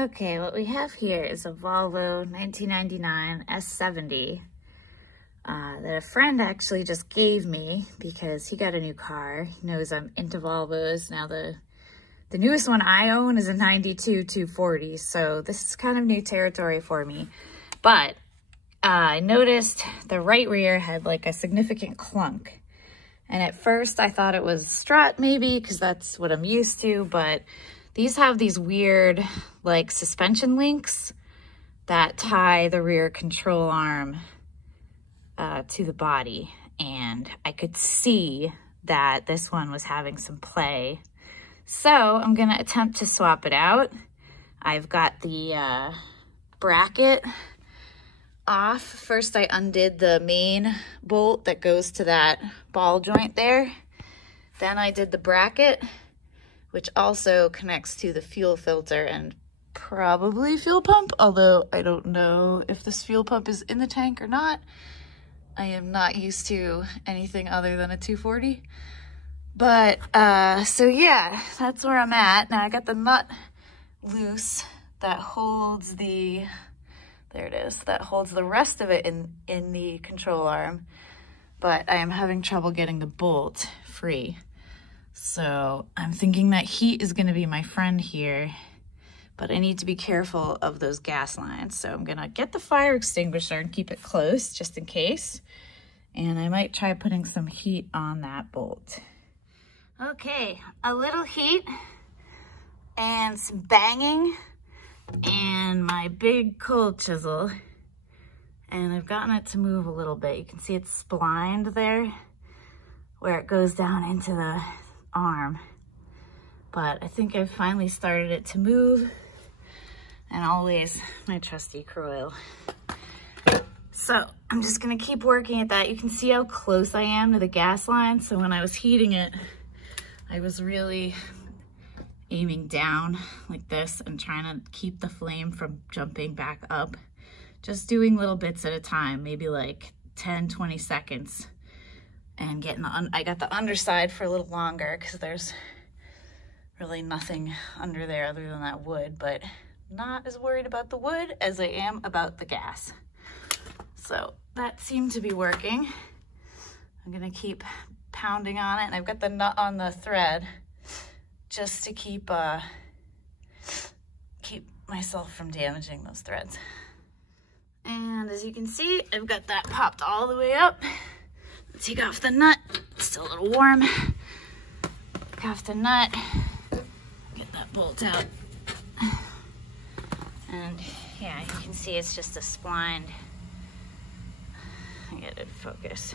Okay, what we have here is a Volvo 1999 S70 that a friend actually just gave me because he got a new car. He knows I'm into Volvos. Now the newest one I own is a 92 240, so this is kind of new territory for me. But I noticed the right rear had like a significant clunk. And at first I thought it was strut maybe because that's what I'm used to, but these have these weird like suspension links that tie the rear control arm to the body. And I could see that this one was having some play. So I'm gonna attempt to swap it out. I've got the bracket off. First I undid the main bolt that goes to that ball joint there. Then I did the bracket, which also connects to the fuel filter and probably fuel pump, although I don't know if this fuel pump is in the tank or not. I am not used to anything other than a 240. But, so yeah, that's where I'm at. Now I got the nut loose that holds the, there it is, that holds the rest of it in the control arm, but I am having trouble getting the bolt free. So I'm thinking that heat is gonna be my friend here, but I need to be careful of those gas lines. So I'm gonna get the fire extinguisher and keep it close just in case. And I might try putting some heat on that bolt. Okay, a little heat and some banging and my big cold chisel. And I've gotten it to move a little bit. You can see it's splined there where it goes down into the arm. But I think I've finally started it to move. And always my trusty coil. So I'm just gonna keep working at that. You can see how close I am to the gas line. So when I was heating it, I was really aiming down like this and trying to keep the flame from jumping back up. Just doing little bits at a time, maybe like 10, 20 seconds. And getting I got the underside for a little longer because there's really nothing under there other than that wood, but not as worried about the wood as I am about the gas. So that seemed to be working. I'm gonna keep pounding on it, and I've got the nut on the thread just to keep myself from damaging those threads. And as you can see, I've got that popped all the way up. Take off the nut, it's still a little warm. Take off the nut, get that bolt out. And yeah, you can see it's just a splined, I get it in focus.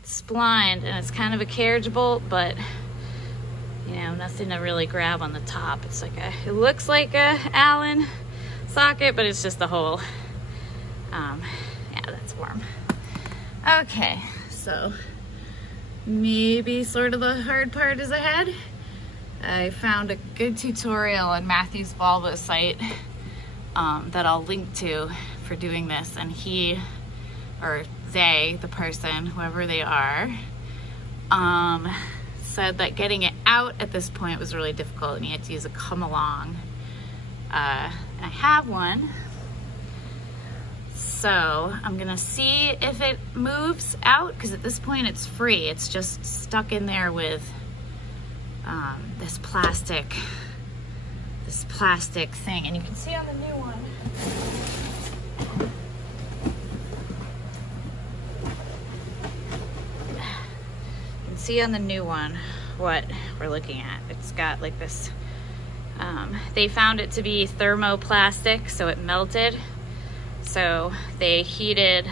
It's splined and it's kind of a carriage bolt, but you know, nothing to really grab on the top. It's like it looks like a Allen socket, but it's just a hole. Yeah, that's warm. Okay, so maybe sort of the hard part is ahead. I found a good tutorial on Matthew's Volvo site that I'll link to for doing this, and he, or they, the person, whoever they are, said that getting it out at this point was really difficult and he had to use a come along. And I have one. So I'm gonna see if it moves out, because at this point it's free. It's just stuck in there with this plastic thing. And you can see on the new one, what we're looking at. It's got like this, they found it to be thermoplastic, so it melted. So they heated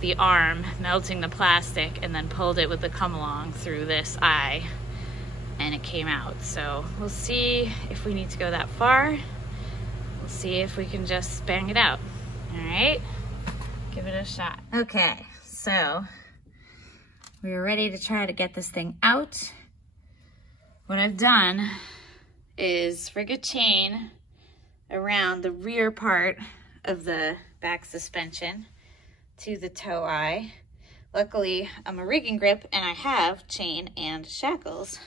the arm, melting the plastic, and then pulled it with the come along through this eye, and it came out. So we'll see if we need to go that far. We'll see if we can just bang it out. All right, give it a shot. Okay, so we're ready to try to get this thing out. What I've done is rig a chain around the rear part of the back suspension to the tow eye. Luckily, I'm a rigging grip and I have chain and shackles.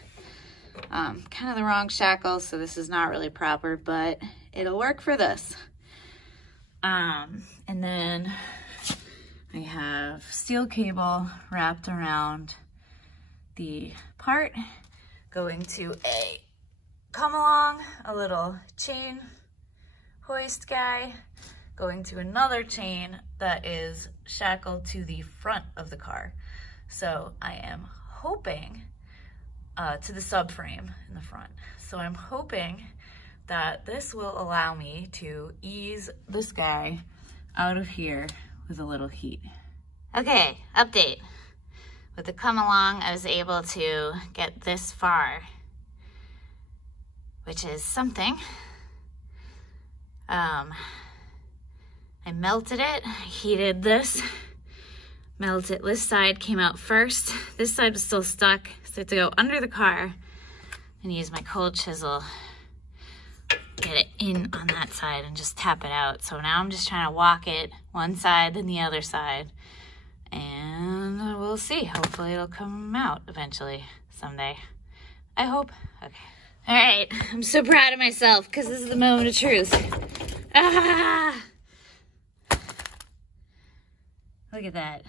Kind of the wrong shackle, so this is not really proper, but it'll work for this. And then I have steel cable wrapped around the part, going to a come along, a little chain hoist guy, going to another chain that is shackled to the front of the car. So I am hoping, to the subframe in the front. So I'm hoping that this will allow me to ease this guy out of here with a little heat. Okay, update. With the come along, I was able to get this far, which is something. I melted it, heated this, melted, this side came out first. This side was still stuck, so I had to go under the car and use my cold chisel, get it in on that side and just tap it out. So now I'm just trying to walk it one side then the other side, and we'll see. Hopefully it'll come out eventually someday. I hope. Okay. All right, I'm so proud of myself because this is the moment of truth. Ah! Look at that.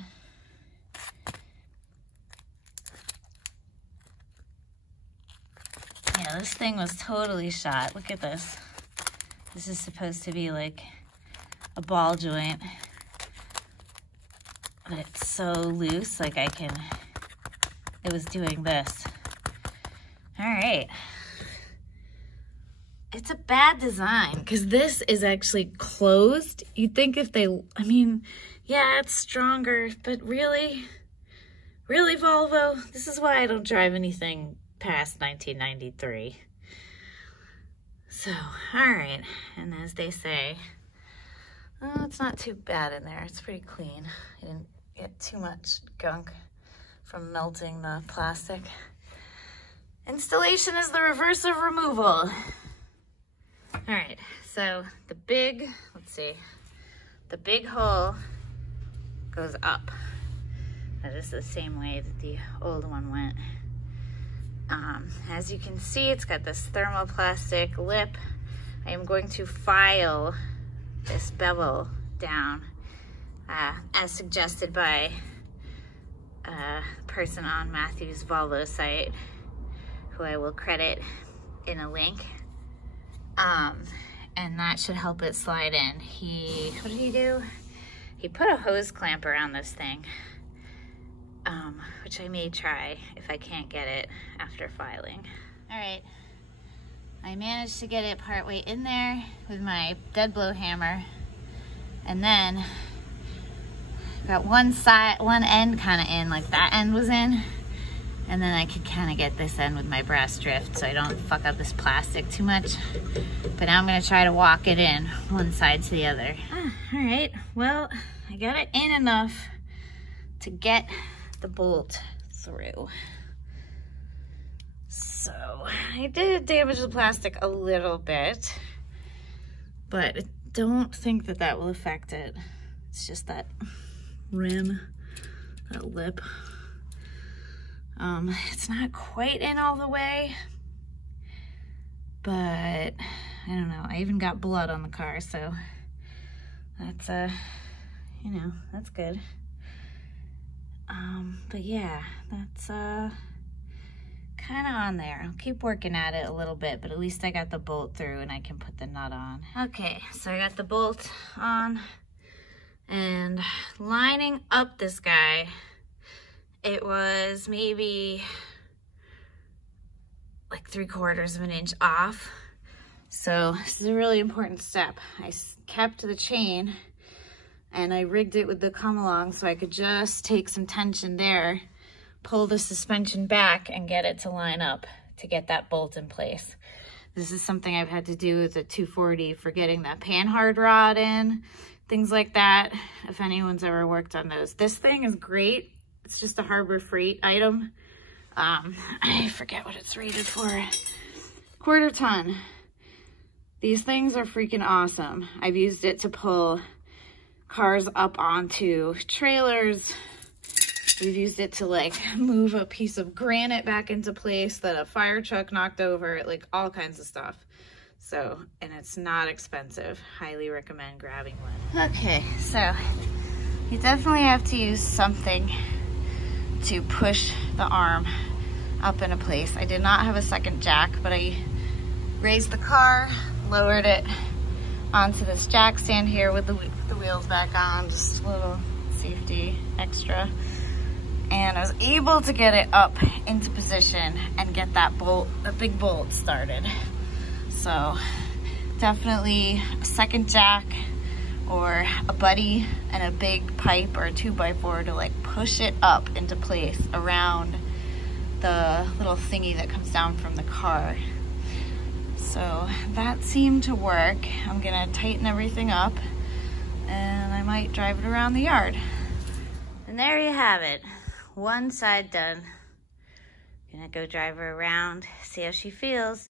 Yeah, this thing was totally shot. Look at this. This is supposed to be like a ball joint, but it's so loose, like it was doing this. All right. It's a bad design because this is actually closed. You'd think if they, I mean, yeah, it's stronger, but really, Volvo? This is why I don't drive anything past 1993. So, all right, and as they say, oh, it's not too bad in there. It's pretty clean. I didn't get too much gunk from melting the plastic. Installation is the reverse of removal. All right, so the big, let's see, the big hole goes up. That is the same way that the old one went. As you can see, it's got this thermoplastic lip. I am going to file this bevel down as suggested by a person on Matthew's Volvo site, who I will credit in a link. And that should help it slide in. What did he do? He put a hose clamp around this thing, which I may try if I can't get it after filing. All right, I managed to get it partway in there with my dead blow hammer, and then got one end kind of in, like that end was in, and then I could kind of get this end with my brass drift so I don't fuck up this plastic too much. But now I'm gonna try to walk it in one side to the other. All right, well, I got it in enough to get the bolt through. So I did damage the plastic a little bit, but I don't think that that will affect it. It's just that rim, that lip. It's not quite in all the way, but I don't know. I even got blood on the car, so that's, you know, that's good. But yeah, that's, kind of on there. I'll keep working at it a little bit, but at least I got the bolt through and I can put the nut on. Okay, so I got the bolt on, and lining up this guy, it was maybe like 3/4 of an inch off. So this is a really important step. I kept the chain and I rigged it with the come along so I could just take some tension there, pull the suspension back and get it to line up to get that bolt in place. This is something I've had to do with the 240 for getting that panhard rod in, things like that, if anyone's ever worked on those. This thing is great. It's just a Harbor Freight item. I forget what it's rated for. 1/4 ton. These things are freaking awesome. I've used it to pull cars up onto trailers, We've used it to like move a piece of granite back into place that a fire truck knocked over, like all kinds of stuff. So, and it's not expensive. Highly recommend grabbing one. Okay, so you definitely have to use something to push the arm up into place. I did not have a second jack, but I raised the car, lowered it onto this jack stand here with the wheels back on, just a little safety extra. And I was able to get it up into position and get that bolt, the big bolt started. So definitely a second jack or a buddy and a big pipe or a 2x4 to like push it up into place around the little thingy that comes down from the car. So that seemed to work. I'm gonna tighten everything up and I might drive it around the yard. And there you have it. One side done. Gonna go drive her around, see how she feels.